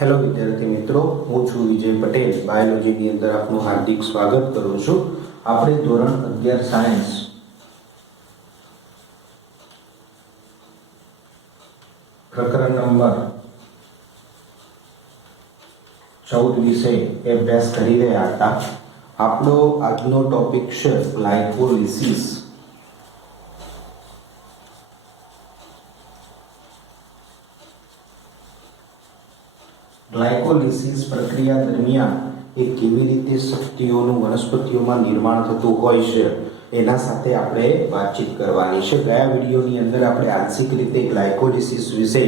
Hello વિદ્યાર્થી મિત્રો, હું છું વિજય પટેલ. બાયોલોજીની અંદર આપનું હાર્દિક સ્વાગત કરું છું. આપણે ધોરણ 11 સાયન્સ પ્રકરણ નંબર 14 વિશે અભ્યાસ કરી રહ્યા હતા. આપણો આજનો ટોપિક છે ગ્લાયકોલિસિસ. ગ્લાયકોલિસિસ પ્રક્રિયા દરમિયાન એ કેવી રીતે શક્તિઓનું વનસ્પતિઓમાં નિર્માણ થતું હોય છે એના સાથે આપણે વાતચીત કરવાની છે. ગયા વિડીયોની અંદર આપણે આંશિક રીતે ગ્લાયકોલિસિસ વિશે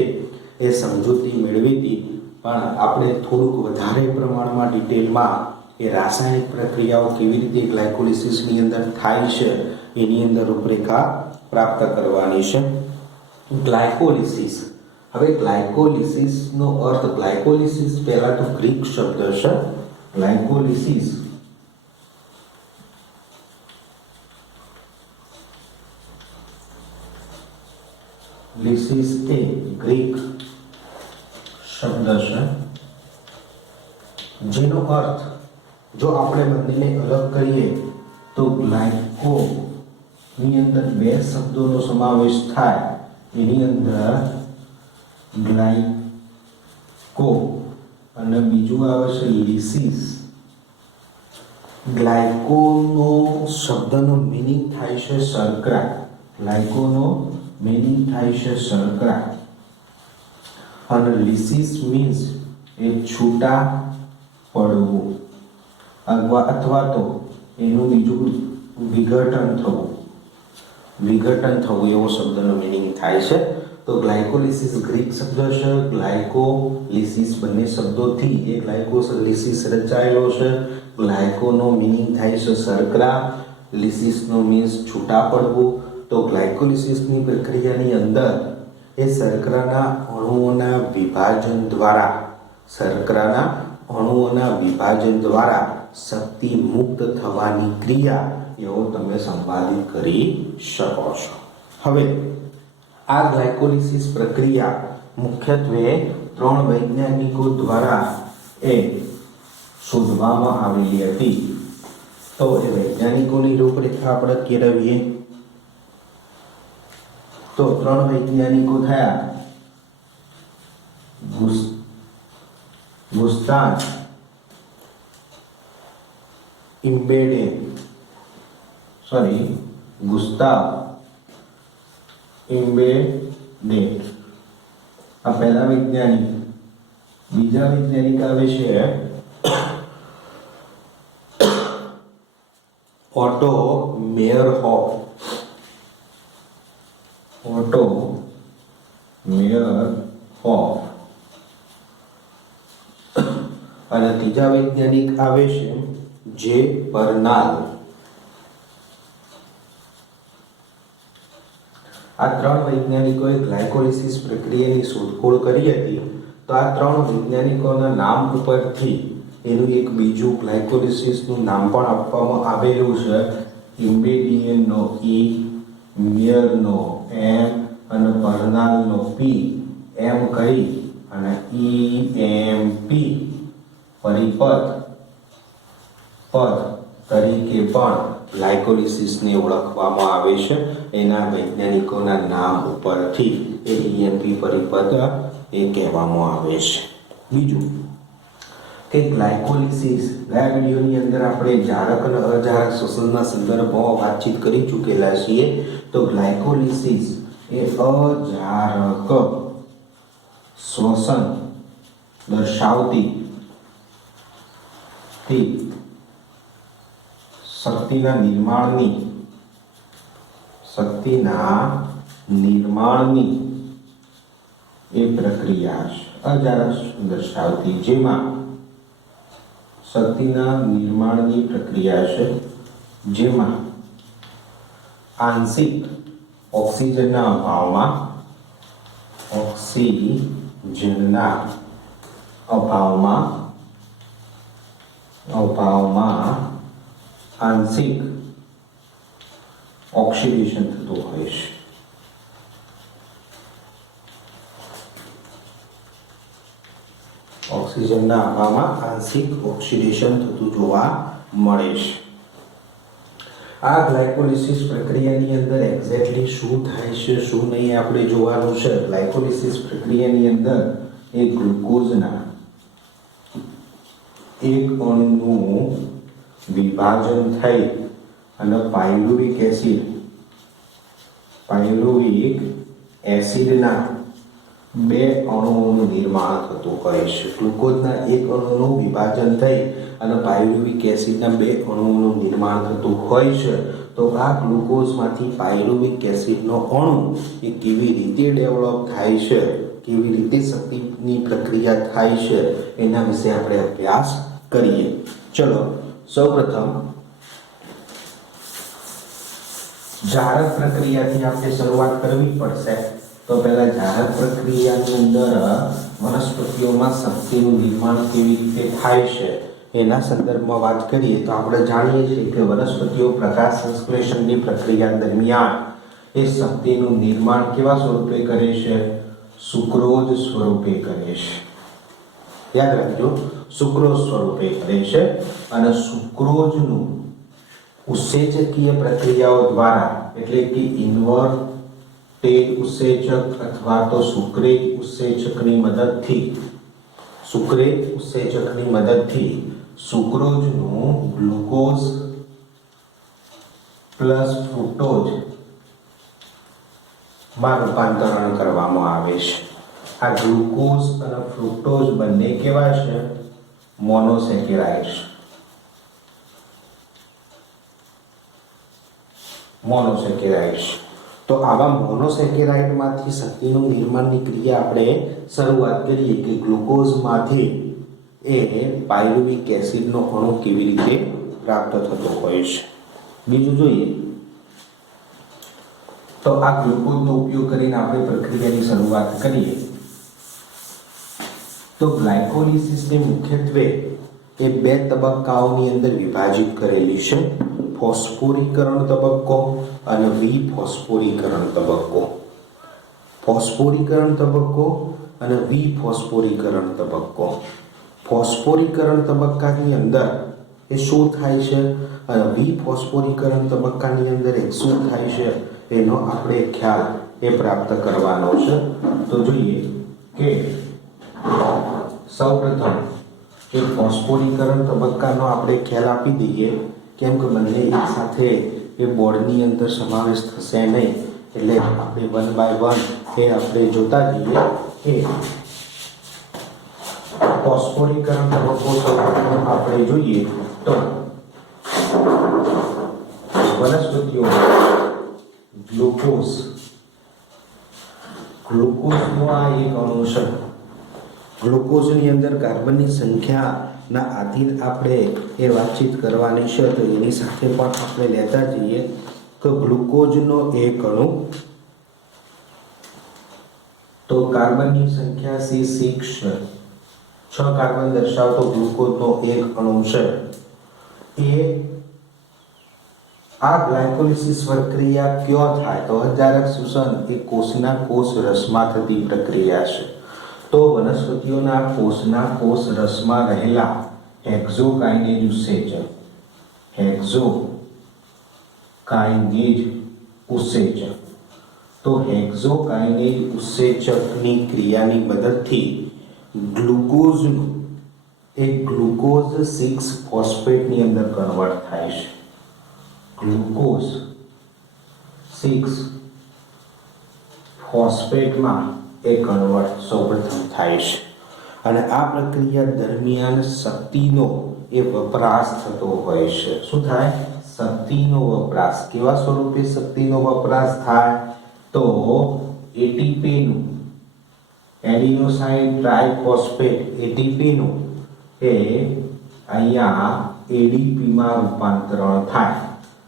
એ સમજૂતી મેળવી હતી, પણ આપણે થોડુંક વધારે પ્રમાણમાં ડિટેલમાં એ રાસાયણિક પ્રક્રિયાઓ કેવી રીતે ગ્લાયકોલિસિસની અંદર થાય છે એની અંદર રૂપરેખા પ્રાપ્ત કરવાની છે. ગ્લાયકોલિસિસ, હવે ગ્લાયકોલિસિસ નો અર્થ, ગ્લાયકોલિસિસ પહેલા તો ગ્રીક શબ્દ છે. ગ્લાયકોલિસિસ લિસિસ એ ગ્રીક શબ્દ છે, જેનો અર્થ જો આપણે બંનેને અલગ કરીએ તો ગ્લાયકો ની અંદર બે શબ્દોનો સમાવેશ થાય. એની અંદર ગ્લાયકો અને બીજું આવે છે લિસિસ. ગ્લાયકોનો શબ્દનો મીનિંગ થાય છે શર્કરા. ગ્લાયકોનો મીનિંગ થાય છે શર્કરા અને લિસિસ મીન્સ એ છૂટા પડવું અથવા તો એનું બીજું વિઘટન થવું એવો શબ્દનો મીનિંગ થાય છે. તો ગ્લાયકોલિસિસ ગ્રીક શબ્દ છે. ગ્લાયકોલિસિસ બંને શબ્દોથી એ ગ્લાયકોલિસિસ રચાયેલો છે. ગ્લાયકોનો મીનિંગ થાય છે શર્કરા, લિસિસનો મીન્સ છૂટા પડવું. તો ગ્લાયકોલિસિસની પ્રક્રિયાની અંદર એ શર્કરાના અણુઓના વિભાજન દ્વારા શક્તિ મુક્ત થવાની ક્રિયા એવો તમે સંપાદિત કરી શકો છો. હવે આ ગ્લાયકોલિસિસ પ્રક્રિયા મુખ્યત્વે 3 વૈજ્ઞાનિકો દ્વારા એ શોધવામાં આવેલી હતી. તો એ વૈજ્ઞાનિકોની રૂપરેખા આપણે કેળવીએ તો 3 વૈજ્ઞાનિકો થયા ગુસ્તાવ ઇમ્બેડે આ પહેલા વૈજ્ઞાનિક. બીજા વૈજ્ઞાનિક આવે છે ઓટો મેયરહોફ. અને ત્રીજા વૈજ્ઞાનિક આવે છે જે બર્નાલ. આ 3 વૈજ્ઞાનિકોએ ગ્લાયકોલિસિસ પ્રક્રિયાની શોધખોળ કરી હતી. તો આ 3 વૈજ્ઞાનિકોના નામ ઉપરથી એનું એક બીજું ગ્લાયકોલિસિસનું નામ પણ આપવામાં આવેલું છે. ઇમ્બેડિયનનો ઈ, મિયરનો એમ અને બર્નાલનો પી એમ કહી અને EMP પરિપથ તરીકે પણ ગ્લાયકોલિસિસને ઓળખવામાં આવે છે. એના વૈજ્ઞાનિકોના નામ ઉપરથી એ EMP પરિપથ એ કહેવામાં આવે છે. બીજું કે ગ્લાયકોલિસિસ, ગયા વિડીયોની અંદર આપણે જારક અને અજારક શ્વસનના સંદર્ભમાં વાતચીત કરી ચૂકેલા છીએ. તો ગ્લાયકોલિસિસ એ અજારક શ્વસન દર્શાવતી શક્તિના નિર્માણની એ પ્રક્રિયા છે. અજારક દર્શાવતી, જેમાં શક્તિના નિર્માણની પ્રક્રિયા છે, જેમાં આંશિક ઓક્સિજનના અભાવમાં આંશિક ઓક્સિડેશન થતું હોય છે. ઓક્સિજનના અભાવમાં આંશિક ઓક્સિડેશન થતું જોવા મળે છે. આ ગ્લાયકોલિસિસ પ્રક્રિયાની અંદર એક્ઝેક્ટલી શું થાય છે શું નહીં આપણે જોવાનું છે. ગ્લાયકોલિસિસ પ્રક્રિયાની અંદર એ ગ્લુકોઝના એક અણુનું વિભાજન થઈ અને પાયરુવિક એસિડના બે અણુઓનું નિર્માણ થતું હોય છે. ગ્લુકોઝના એક અણુનું વિભાજન થઈ અને પાયરુવિક એસિડના બે અણુઓનું નિર્માણ થતું હોય છે. તો આ ગ્લુકોઝમાંથી પાયરુવિક એસિડનો અણુ એ કેવી રીતે ડેવલપ થાય છે, કેવી રીતે શક્તિની પ્રક્રિયા થાય છે, એના વિશે આપણે અભ્યાસ કરીએ. ચલો સૌપ્રથમ જારક પ્રક્રિયાથી આપણે શરૂઆત કરવી પડશે. તો પહેલા જારક પ્રક્રિયાની અંદર વનસ્પતિઓમાં શક્તિનું નિર્માણ કેવી રીતે થાય છે એના સંદર્ભમાં વાત કરીએ તો આપણે જાણીએ છીએ કે વનસ્પતિઓ પ્રકાશ સંશ્લેષણની પ્રક્રિયા દરમિયાન એ શક્તિનું નિર્માણ કેવા સ્વરૂપે કરે છે? સુક્રોઝ સ્વરૂપે કરે છે. યાદ રાખજો, સુક્રોઝ સ્વરૂપે કરે છે. અને સુક્રોઝનું ઉત્સેચકીય પ્રક્રિયાઓ દ્વારા એટલે કે ઇન્વર્ટેડ ઉત્સેચક અથવા તો સુક્રેજ ઉત્સેચકની મદદથી સુક્રોઝનું ગ્લુકોઝ પ્લસ ફ્રુક્ટોઝ માં રૂપાંતરણ કરવામાં આવે છે. આ ગ્લુકોઝ અને ફ્રુક્ટોઝ બંને કેવા છે? મોનોસેકેરાઇડ્સ. તો આવા મોનોસેકેરાઇડમાંથી શક્તિનું નિર્માણની ક્રિયા આપણે શરૂઆત કરીએ કે ગ્લુકોઝમાંથી એ પાયરુવિક એસિડનો અણુ કેવી રીતે પ્રાપ્ત થતો હોય છે. બીજું જોઈએ તો આ ગ્લુકોઝનો ઉપયોગ કરીને આપણે પ્રક્રિયાની શરૂઆત કરીએ તો ગ્લાયકોલિસિસને મુખ્યત્વે એ બે તબક્કાઓની અંદર વિભાજિત કરેલી છે. ફોસ્ફોરીકરણ તબક્કો અને વિફોસ્ફોરીકરણ તબક્કો. ફોસ્ફોરીકરણ તબક્કો અને વિફોસ્ફોરીકરણ તબક્કો. ફોસ્ફોરીકરણ તબક્કાની અંદર એ શું થાય છે અને વિફોસ્ફોરીકરણ તબક્કાની અંદર એ શું થાય છે એનો આપણે ખ્યાલ એ પ્રાપ્ત કરવાનો છે. તો જોઈએ કે સૌપ્રથમ એ ફોસ્ફોરીકરણ તબક્કાનો આપણે ખ્યાલ આપી દઈએ, કેમ કે બંને એક સાથે એ બોર્ડની અંદર સમાવેશ થશે નહીં, એટલે આપણે વન બાય વન એ આપણે જોતા જઈએ કે ફોસ્ફોરીકરણ તબક્કો સૌપ્રથમ આપણે જોઈએ તો વનસ્પતિઓમાં ગ્લુકોઝનો આ એક અણુ છે. ગ્લુકોઝની અંદર કાર્બનની સંખ્યાના આધીન આપણે એ વાતચીત કરવાની છે, તો એની સાથે પણ આપણે લેતા જઈએ તો ગ્લુકોઝનો એક અણુ, તો કાર્બનની સંખ્યા C6 છે, 6 કાર્બન દર્શાવતો ગ્લુકોઝનો એક અણુ છે. એ આ ગ્લાયકોલિસિસ પ્રક્રિયા ક્યાં થાય? તો હજારક શોષણ એ કોષના કોષ રસમાં થતી પ્રક્રિયા છે. તો વનસ્પતિઓના કોષના કોષ રસમાં રહેલા હેક્ઝોકાઇનેજ ઉત્સેચક તો હેક્ઝોકાઇનેજ ઉત્સેચકની ક્રિયાની મદદથી ગ્લુકોઝનું એક ગ્લુકોઝ 6 ફોસ્ફેટની અંદર કન્વર્ટ થાય છે. ગ્લુકોઝ 6 ફોસ્ફેટમાં એ કન્વર્ટ સૌપ્રથમ થાય છે. અને આ પ્રક્રિયા દરમિયાન શક્તિનો એ વપરાશ થતો હોય છે. શું થાય? શક્તિનો વપરાશ. કેવા સ્વરૂપે શક્તિનો વપરાશ થાય? તો એટીપીનું, એડિનોસાઇન ટ્રાઇફોસ્ફેટ એટીપીનું એ અહીંયા એડીપીમાં રૂપાંતરણ થાય.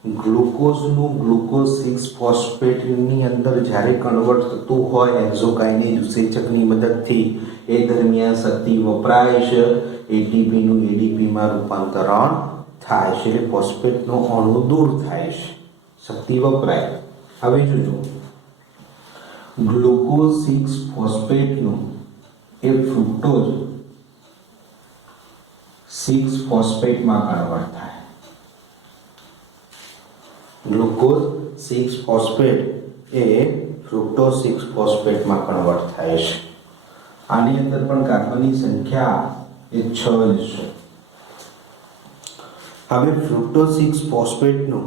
ગ્લુકોઝનું ગ્લુકોઝ 6 ફોસ્ફેટની અંદર જ્યારે કન્વર્ટ થતું હોય હેક્ઝોકાઇનેજ ઉત્સેચકની મદદથી, એ દરમિયાન શક્તિ વપરાય છે. એટીપીનું એડીપીમાં રૂપાંતરણ થાય છે, એટલે ફોસ્ફેટનો અણુ દૂર થાય છે, શક્તિ વપરાય. હવે જોજો, ગ્લુકોઝ 6 ફોસ્ફેટનું એ ફ્રુક્ટોઝ 6 ફોસ્ફેટમાં કન્વર્ટ થાય. ગ્લુકોઝ 6 ફોસ્ફેટ એ ફ્રુક્ટોઝ 6 ફોસ્ફેટમાં કન્વર્ટ થાય છે. આની અંદર પણ કાર્બનની સંખ્યા એ 6 છે. હવે ફ્રુક્ટોઝ 6 ફોસ્ફેટનું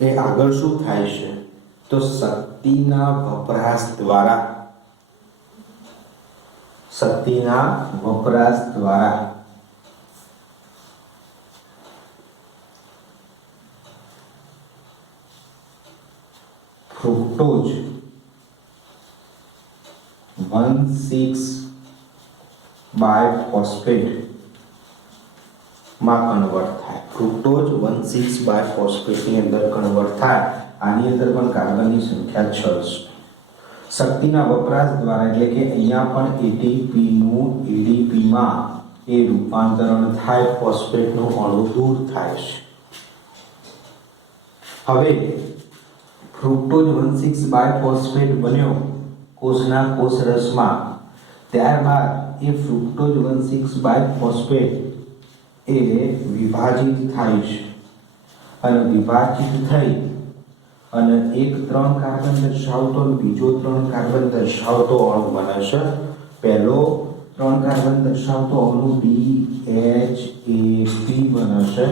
એ આગળ શું થાય છે તો શક્તિના વપરાશ દ્વારા ફ્રુક્ટોઝ 1,6 બાયફોસ્ફેટ માં કન્વર્ટ થાય. ફ્રુક્ટોઝ 1,6 બાયફોસ્ફેટ ની અંદર કન્વર્ટ થાય. આની અંદર પણ કાર્બનની સંખ્યા 6 છે. શક્તિના વપરાશ દ્વારા એટલે કે અહીંયા પણ એટીપી નું એડીપી માં એ રૂપાંતરણ થાય, ફોસ્ફેટનું અણુ દૂર થાય છે. હવે ફ્રુક્ટોઝ 1,6 બાયફોસ્ફેટ બન્યો કોષના કોષરસમાં. ત્યારબાદ એ ફ્રુક્ટોઝ 1,6 બાયફોસ્ફેટ એ વિભાજિત થાય છે અને વિભાજિત થઈ અને એક 3 કાર્બન દર્શાવતો અને બીજો 3 કાર્બન દર્શાવતો અણુ બને છે. પહેલો 3 કાર્બન દર્શાવતો અણુ BHAP બને છે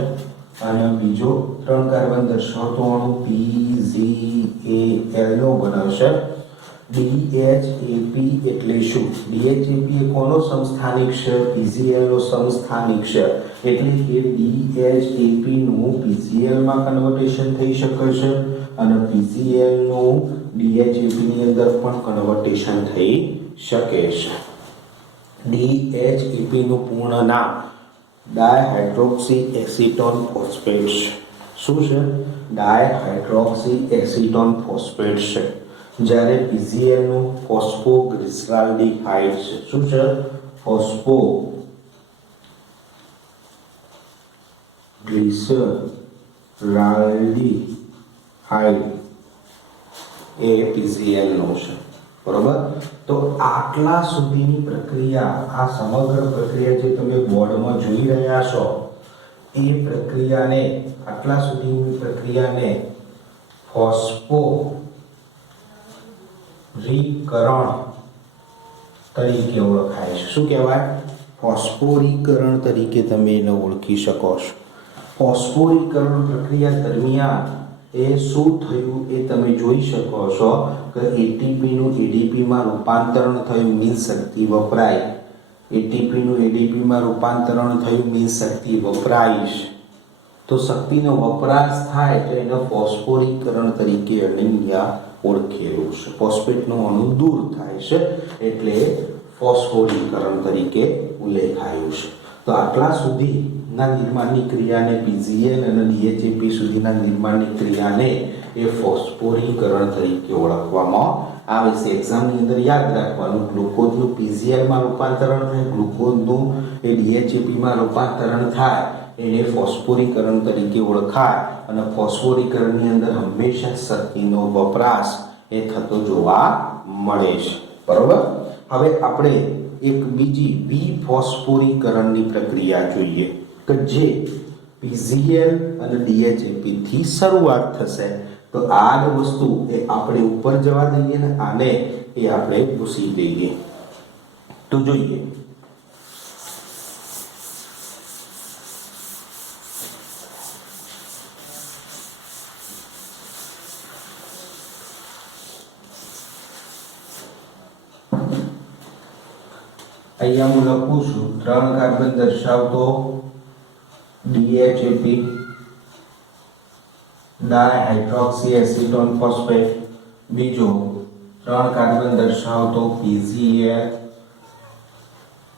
અને બીજો 3 કાર્બન દર્શાવતો અણુ PZAL બને છે. DHAP એટલે શું? DHAP એ કોનો સમસ્થાનિક છે? PZL નો સમસ્થાનિક છે. એટલે કે DHAP નું PZL માં કન્વર્ટેશન થઈ શકે છે અને PZL નું DHAP ની અંદર પણ કન્વર્ટેશન થઈ શકે છે. DHAP નું પૂર્ણ નામ ડાયહાઇડ્રોક્સી એસીટોન ફોસ્ફેટ છે. શું છે? ડાયહાઇડ્રોક્સી એસીટોન ફોસ્ફેટ છે. જ્યારે PZL નું ફોસ્ફોગ્લિસરાલ્ડિહાઇડ છે. શું છે? ફોસ્ફોગ્લિસરાલ્ડિહાઇડ એ PZL નું છે. બરોબર? તો આટલા સુધીની પ્રક્રિયા, આ સમગ્ર પ્રક્રિયા જે તમે બોર્ડમાં જોઈ રહ્યા છો એ પ્રક્રિયાને, આટલા સુધીની પ્રક્રિયાને ફોસ્ફોરીકરણ તરીકે ઓળખાય છે. શું કહેવાય? ફોસ્ફોરીકરણ તરીકે તમે એને ઓળખી શકો છો. ફોસ્ફોરીકરણ પ્રક્રિયા દરમિયાન એ શું થયું એ તમે જોઈ શકો છો કે એટીપી નું એડીપી માં રૂપાંતરણ થયું, મીન્સ શક્તિ વપરાય. એટીપી નું એડીપી માં રૂપાંતરણ થયું, મીન્સ શક્તિ વપરાય છે. તો શક્તિનો વપરાશ થાય તો એને ફોસ્ફોરીકરણ તરીકે અહીંયા ઓળખેલું છે. ફોસ્ફેટનું અણુ દૂર થાય છે એટલે ફોસ્ફોરીકરણ તરીકે ઉલ્લેખાયું છે. તો આટલા સુધીના નિર્માણની ક્રિયાને PZL અને DHAP સુધીના નિર્માણની ક્રિયાને એ ફોસ્ફોરીકરણ તરીકે ઓળખવામાં આવે છે. એક્ઝામની અંદર યાદ રાખવાનું, ગ્લુકોઝનું PZL માં રૂપાંતરણ થાય, ગ્લુકોઝનું એ DHAP માં રૂપાંતરણ થાય, એને ફોસ્ફોરીકરણ તરીકે ઓળખાય અને ફોસ્ફોરીકરણની અંદર હંમેશા શક્તિનો વપરાશ એ થતો જોવા મળે છે. બરોબર? હવે આપણે એક બીજી વિફોસ્ફોરીકરણની પ્રક્રિયા જોઈએ કે જે PZL અને DHAP થી શરૂઆત થશે. તો આ જ વસ્તુ એ આપણે ઉપર જવા દઈએ ને આને એ આપણે ભૂસી દઈએ. તો જોઈએ અહીંયા હું લખું છું 3 કાર્બન દર્શાવતો DHAP ડાયહાઇડ્રોક્સી એસીટોન ફોસ્ફેટ, બીજો 3 કાર્બન દર્શાવતો PZL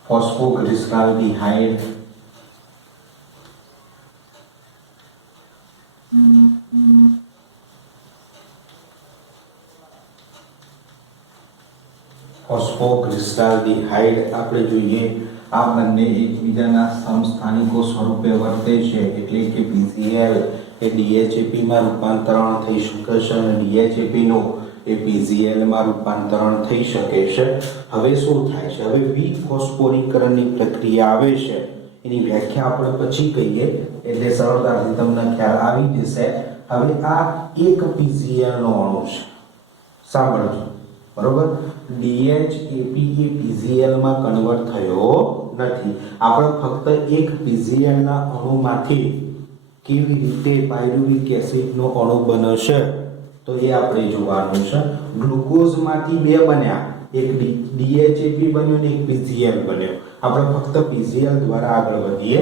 ફોસ્ફોગ્લિસરાલ્ડિહાઇડ, ફોસ્ફોગ્લિસરાલ્ડિહાઇડ આપણે જોઈએ. આ બંને એકબીજાના સમસ્થાનિકો સ્વરૂપે વર્તે છે એટલે કે PZL એ DHAP માં રૂપાંતરણ થઈ શકે છે અને DHAP નું એ PZL માં રૂપાંતરણ થઈ શકે છે. હવે શું થાય છે? હવે વિફોસ્ફોરીકરણની પ્રક્રિયા આવે છે એની વ્યાખ્યા આપણે પછી કહીએ એટલે સરળતાથી તમને ખ્યાલ આવી જશે. હવે આ એક PCl નો અણુ છે, સાંભળજો બરોબર. DHAP એ PCl માં કન્વર્ટ થયો નથી. આપણે ફક્ત એક PCl ના અણુમાંથી કેવી રીતે પાયરુવિક એસિડનો અણુ બનશે તો એ આપણે જોવાનું છે. ગ્લુકોઝમાંથી બે બન્યા, એક DHAP બન્યો ને એક PCl બન્યો. આપણે ફક્ત PCl દ્વારા આગળ વધીએ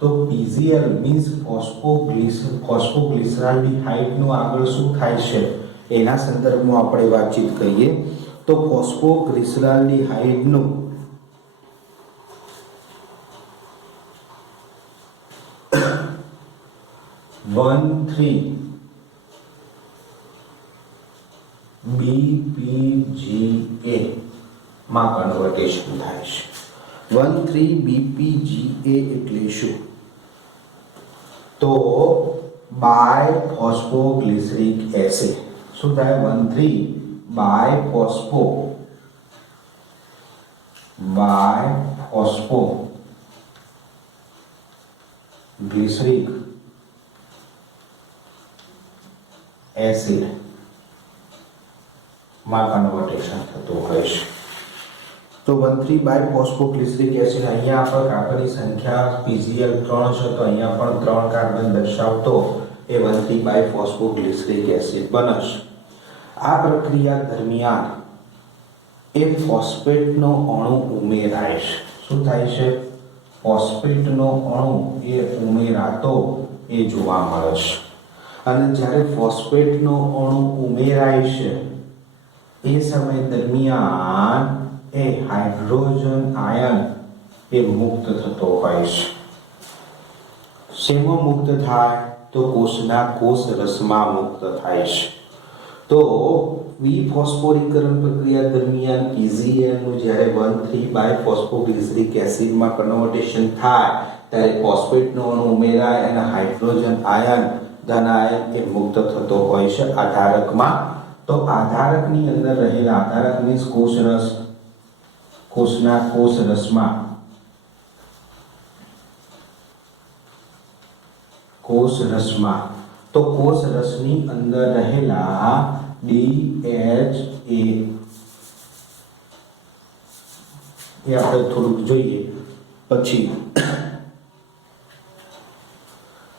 તો PCl મીન્સ ફોસ્ફોગ્લિસરાલ્ડિહાઇડ નું આગળ શું થાય છે એના સંદર્ભમાં આપણે વાતચીત કરીએ તો ફોસ્ફોગ્લિસરાલ્ડિહાઇડ નું BPGA માં કન્વર્ટેશન થાય છે. 1,3-BPGA એટલે શું? તો બાયફોસ્ફોગ્લિસરિક એસિડ. શું થાય? 1,3-બાયફોસ્ફોગ્લિસરિક એસિડ માં કન્વર્ટેશન થતું હોય છે. તો 1,3-બાયફોસ્ફોગ્લિસરિક એસિડ, અહીંયા આપણે કાર્બનની સંખ્યા PCl 3 છે તો અહીંયા પણ 3 કાર્બન દર્શાવતો એ 1,3-બાયફોસ્ફોગ્લિસરિક એસિડ બનશે. આ પ્રક્રિયા દરમિયાન એ ફોસ્ફેટનો અણુ ઉમેરાય છે. શું થાય છે? ફોસ્ફેટનો અણુ એ ઉમેરાતો એ જોવા મળે છે. અને જ્યારે ફોસ્ફેટનો અણુ ઉમેરાય છે એ સમય દરમિયાન એ હાઇડ્રોજન આયન એ મુક્ત થતો હોય છે. શેમાં મુક્ત થાય? તો કોષના કોષ રસમાં મુક્ત થાય છે. તો વિફોસ્ફોરીકરણ પ્રક્રિયા દરમિયાન PCl નું જ્યારે 1,3-બાયફોસ્ફોગ્લિસરિક એસિડમાં કન્વર્ટેશન થાય ત્યારે ફોસ્ફેટનો અણુ ઉમેરાય અને હાઇડ્રોજન આયન ધન આયન એ મુક્ત થતો હોય છે આધારકમાં. તો આધારકની અંદર રહેલા, આધારક મીન્સ કોષરસ, કોષના કોષરસમાં તો કોષરસની અંદર રહેલા DHA એ આપણે થોડુંક જોઈએ પછી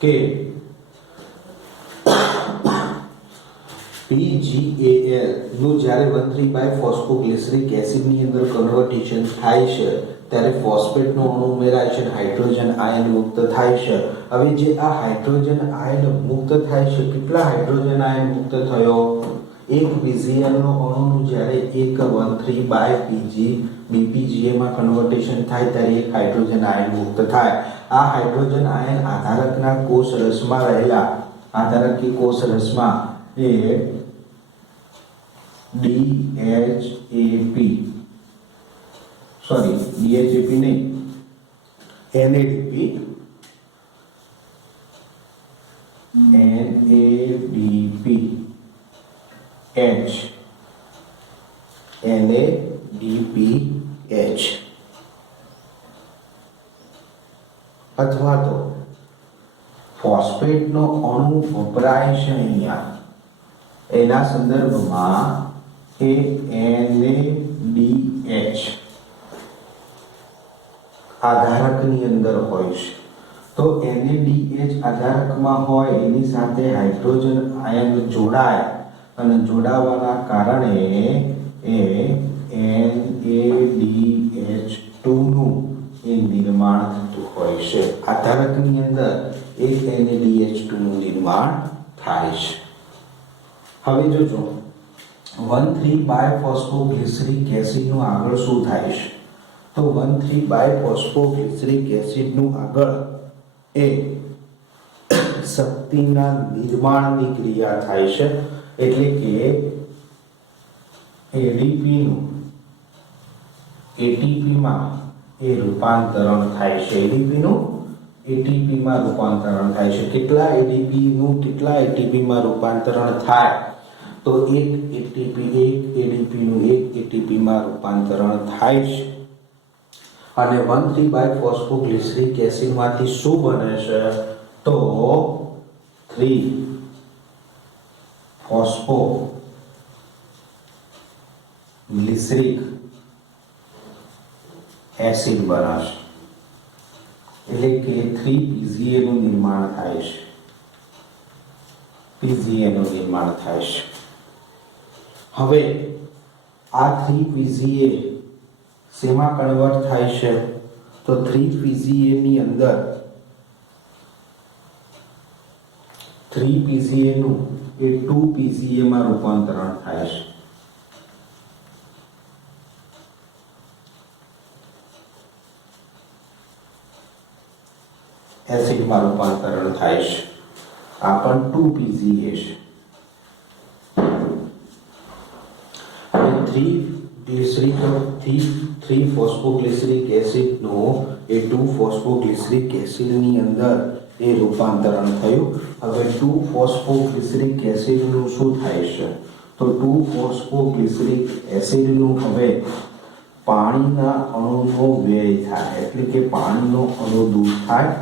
કે PGAL નું જ્યારે 1,3-બાયફોસ્ફોગ્લિસરિક એસિડની અંદર કન્વર્ટેશન થાય છે ત્યારે ફોસ્ફેટનો અણુ ઉમેરાય છે, હાઇડ્રોજન આયન મુક્ત થાય છે. હવે જે આ હાઇડ્રોજન આયન મુક્ત થાય છે, કેટલા હાઇડ્રોજન આયન મુક્ત થયો? એક PCl નો અણુનું જ્યારે એક 1,3-BPGA માં કન્વર્ટેશન થાય ત્યારે એક હાઇડ્રોજન આયન મુક્ત થાય. આ હાઇડ્રોજન આયન આધારકના કોષ રસમાં રહેલા, આધારક કે કોષ રસમાં એ DHAP નહીં, NADP NADPH અથવા તો ફોસ્ફેટનો અણુ વપરાય છે અહીંયા એના સંદર્ભમાં એ NADH આધારકની અંદર હોય છે. તો NADH આધારકમાં હોય એની સાથે હાઇડ્રોજન આયન જોડાય અને જોડાવાના કારણે એ NADH2 નું એ નિર્માણ થતું હોય છે. આધારકની અંદર એક NADH2 નું નિર્માણ થાય છે. હવે જોજો 1,3-બાયફોસ્ફોગ્લિસરિક એસિડ નું આગળ શું થાય છે? તો 1,3-બાયફોસ્ફોગ્લિસરિક એસિડ નું આગળ એ શક્તિના નિર્માણની ક્રિયા થાય છે. એટલે કે ADP નું ATP માં એ રૂપાંતરણ થાય છે. ADP નું ATP માં રૂપાંતરણ થાય છે. કેટલા ADP નું કેટલા ATP માં રૂપાંતરણ થાય? તો એક ADP નું એક ATP માં રૂપાંતરણ થાય છે. અને 1,3 બાય ફોસ્ફોગ્લિસરિક એસિડમાંથી શું બને છે તો 3 ફોસ્ફોગ્લિસરિક એસિડ બનાવશે એટલે કે 3 PgA નું નિર્માણ થાય છે PgA નું નિર્માણ થાય છે હવે આ 3 PgA શેમાં કન્વર્ટ થાય છે તો 3 PgA ની અંદર 3 PgA નું એ 2 PgA માં રૂપાંતરણ થાય છે એસિડમાં રૂપાંતરણ થાય છે આ પણ 2 PgA છે હવે 3 ફોસ્ફોગ્લિસરિક એસિડ નો એ 2 ફોસ્ફોગ્લિસરિક એસિડ ની અંદર એ રૂપાંતરણ થયું હવે 2 ફોસ્ફોગ્લિસરિક એસિડ નું શું થાય છે તો 2 ફોસ્ફોગ્લિસરિક એસિડ નું હવે પાણીના અણુનો વ્યય થાય એટલે કે પાણીનો અણુ દૂર થાય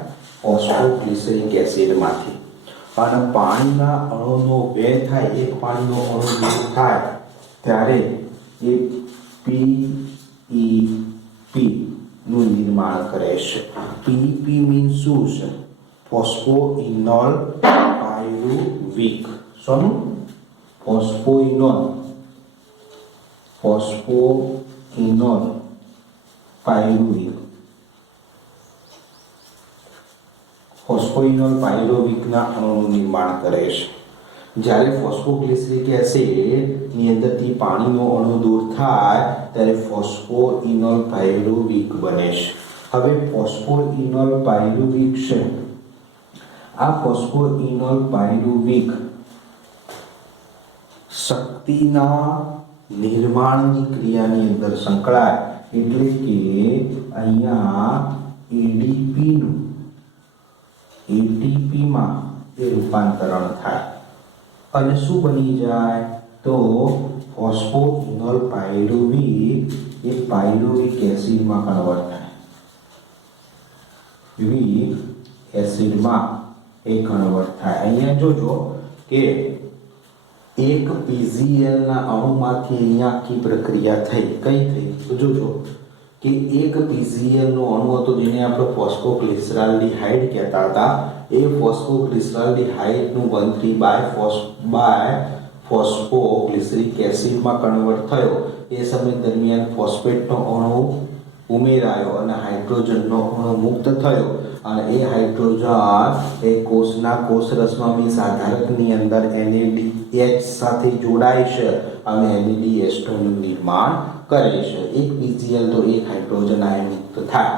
ફોસ્ફોગ્લિસરિક એસિડમાંથી અને પાણીના અણુનો વ્યય થાય એક પાણીનો અણુ દૂર થાય ત્યારે એ PEP નું નિર્માણ કરે છે PEP મીન્સ શું છે ફોસ્ફોઇનોલ પાયરુવિક શું ફોસ્ફોઇનોલ પાયરુવિક ફોસ્ફોઇનોલ પાયરુવિકના અણુનું નિર્માણ કરે છે જ્યારે ફોસ્ફોગ્લિસરિક એસિડ ની અંદરથી પાણીનો અણુ દૂર થાય ત્યારે ફોસ્ફોઇનોલ પાયરુવિક બને છે હવે ફોસ્ફોઇનોલ પાયરુવિક છે આ ફોસ્ફોઇનોલ પાયરુવિક શક્તિના નિર્માણની ક્રિયાની અંદર સંકળાય એટલે કે અહીંયા ADP નું ATP માં એ રૂપાંતરણ થાય અને શું બની જાય તો ફોસ્ફોઇનોલ પાયરુવિક એ પાયરુવિક એસિડમાં કન્વર્ટ થાય વિક એસિડમાં એ કન્વર્ટ થાય અહીંયા જોજો કે એક PgL ના અણુમાંથી અહીંયા આખી પ્રક્રિયા થઈ કઈ થઈ તો જોજો કે એક PgL નો અણુ હતો જેને આપણે ફોસ્ફોગ્લિસરાલ્ડિહાઇડ કહેતા હતા એ ફોસ્ફોગ્લિસરાલ્ડિહાઇડ નું 1,3 બાય ફોસ્ફોગ્લિસરિક એસિડમાં કન્વર્ટ થયો એ સમય દરમિયાન ફોસ્ફેટનો અણુ ઉમેરાયો અને હાઇડ્રોજનનો અણુ મુક્ત થયો અને એ હાઇડ્રોજન એ કોષના કોષરસમાં મીન્સ આધારકની અંદર NADH સાથે જોડાય છે અને NADH2 નું નિર્માણ કરે છે એક PgL તો એક હાઇડ્રોજન આયન મુક્ત થાય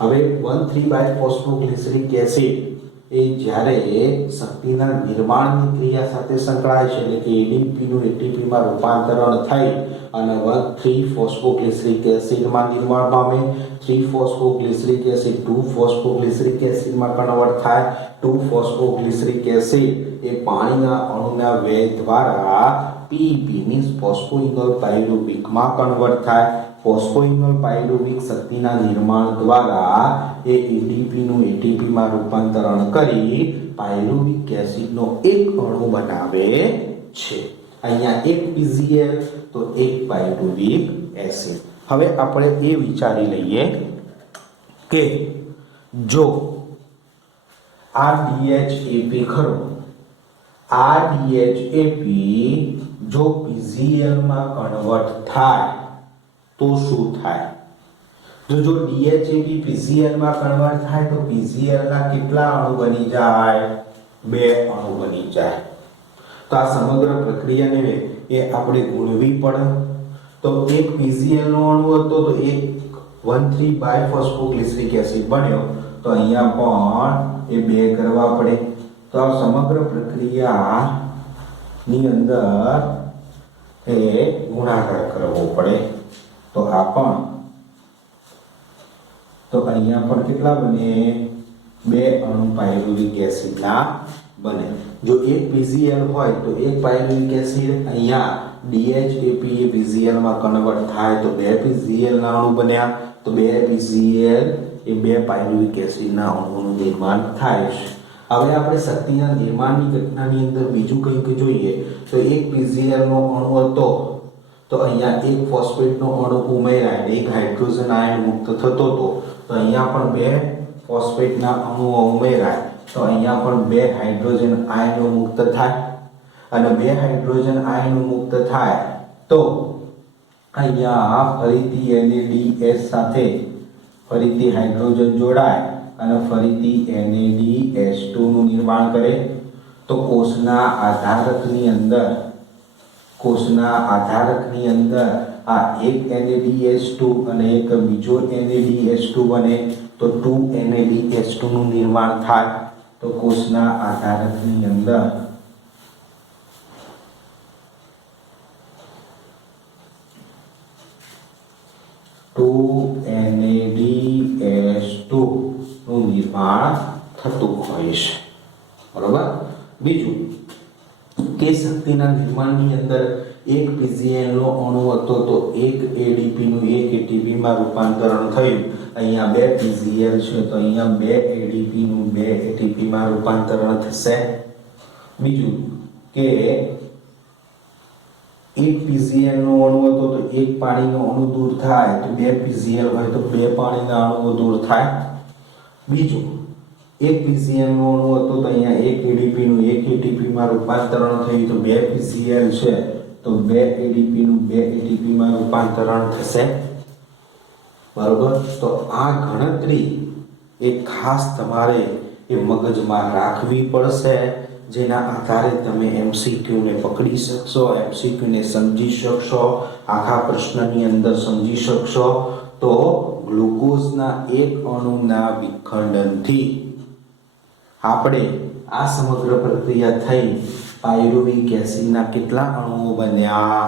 હવે 1,3 બાય ફોસ્ફોગ્લિસરિક એસિડ એ જ્યારે શક્તિના નિર્માણની ક્રિયા સાથે સંકળાય છે એટલે કે ADP નું ATP માં રૂપાંતરણ થઈ અને 1,3 ફોસ્ફોગ્લિસરિક એસિડમાં નિર્માણ પામે 3 ફોસ્ફોગ્લિસરિક એસિડ 2 ફોસ્ફોગ્લિસરિક એસિડમાં કન્વર્ટ થાય 2 ફોસ્ફોગ્લિસરિક એસિડ એ પાણીના અણુના વ્યય દ્વારા PEP મીન્સ ફોસ્ફોઇનોલ પાયરુવિકમાં કન્વર્ટ થાય ફોસ્ફોઇનોલ પાયરુવિક શક્તિના નિર્માણ દ્વારા એ ADP નું ATP માં રૂપાંતરણ કરી પાયરુવિક એસિડનો એક અણુ બનાવે છે અહીંયા એક PgL તો એક પાયરુવિક એસિડ હવે આપણે એ વિચારી લઈએ કે જો આ DHAP ખરો આ DHAP જો PgL માં કન્વર્ટ થાય તો શું થાય જો DHAP PgL માં કન્વર્ટ થાય તો PgL ના કેટલા અણુ બની જાય 2 અણુ બની જાય તો આ સમગ્ર પ્રક્રિયાને એ આપણે ગુણવી પડે તો એક PgL નો અણુ હતો તો એક 1,3 બાય ફોસ્ફોગ્લિસરિક એસિડ બન્યો તો અહીંયા પણ એ 2 કરવા પડે તો આ સમગ્ર પ્રક્રિયા ની અંદર એ ગુણાકાર કરવો પડે તો આ પણ તો અહીંયા પણ કેટલા બને 2 અણુ પાયરુવિક એસિડના બને જો એક PgL હોય તો એક પાયરુવિક એસિડ અહીંયા DHAP એ PgL માં કન્વર્ટ થાય તો 2 PgL ના અણુ બન્યા તો તો 2 PCl એ 2 પાયરુવિક એસિડના અણુઓનું નિર્માણ થાય છે. હવે આપણે શક્તિના નિર્માણની ઘટનાની અંદર બીજું કંઈક જોઈએ તો 1 PCl નો અણુ હતો તો અહીંયા એક ફોસ્ફેટનો અણુ ઉમેરાય એક હાઇડ્રોજન આયન મુક્ત થતો હતો તો અહીંયા પણ 2 ફોસ્ફેટના અણુઓ ઉમેરાય તો અહીંયા પણ 2 હાઇડ્રોજન આયનો મુક્ત થાય અને 2 હાઇડ્રોજન આયનો મુક્ત થાય તો અહીંયા ફરીથી NADH સાથે ફરીથી હાઇડ્રોજન જોડાય અને ફરીથી NADH2 નું નિર્માણ કરે તો કોષના આધારકની અંદર આ એક NADH2 અને એક બીજો NADH2 બને તો 2 NADH2 નું નિર્માણ થાય તો કોષના આધારકની અંદર NADH2 નું નિર્માણ થતું હોય છે. બરોબર. બીજું કે શક્તિના નિર્માણની અંદર 1 PCl નો અણુ હતો તો 1 ADP નું 1 ATP માં રૂપાંતરણ થયું. અહીંયા 2 PCl છે તો અહીંયા 2 ADP નું 2 ATP માં રૂપાંતરણ થશે. બીજું કે 1 PCl નો અણુ હતો તો 1 પાણીનો અણુ દૂર થાય તો 2 PCl હોય તો 2 પાણીના અણુઓ દૂર થાય. બીજું 1 PCl નો અણુ હતો તો અહીંયા 1 ADP નું 1 ATP માં રૂપાંતરણ થયું તો 2 PCl છે તો 2 ADP નું 2 ATP માં રૂપાંતરણ થશે. બરોબર. તો આ ગણતરી એક ખાસ તમારે એ મગજમાં રાખવી પડશે જેના આધારે તમે MCQ ને પકડી શકશો, MCQ ને સમજી શકશો, આખા પ્રશ્નની અંદર સમજી શકશો. તો ગ્લુકોઝના એક અણુના વિખંડનથી આપણે આ સમગ્ર પ્રક્રિયા થઈ પાયરુવિક એસિડના કેટલા અણુઓ બન્યા?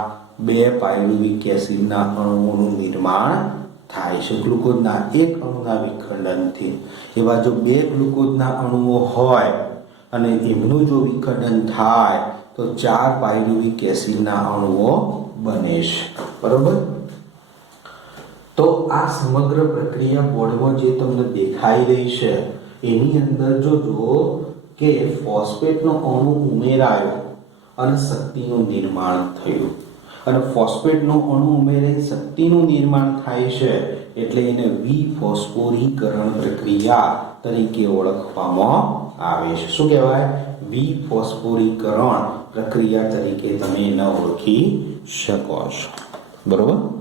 2 પાયરુવિક એસિડના અણુઓનું નિર્માણ થાય છે ગ્લુકોઝના એક અણુના વિખંડનથી. એવા જો 2 ગ્લુકોઝના અણુઓ હોય અને એમનું જો વિખંડન થાય તો 4 પાયરુવિક એસિડના અણુઓ બને છે. બરોબર. તો આ સમગ્ર પ્રક્રિયા બોર્ડમાં જે તમને દેખાઈ રહી છે એની અંદર જોજો કે ફોસ્ફેટનો અણુ ઉમેરાયો અને શક્તિનું નિર્માણ થયું અને ફોસ્ફેટનો અણુ ઉમેરાઈ શક્તિનું નિર્માણ થાય છે એટલે એને વિફોસ્ફોરીકરણ પ્રક્રિયા તરીકે ઓળખવામાં આવે છે. શું કહેવાય? વિફોસ્ફોરીકરણ પ્રક્રિયા તરીકે તમે એને ઓળખી શકો છો. બરોબર.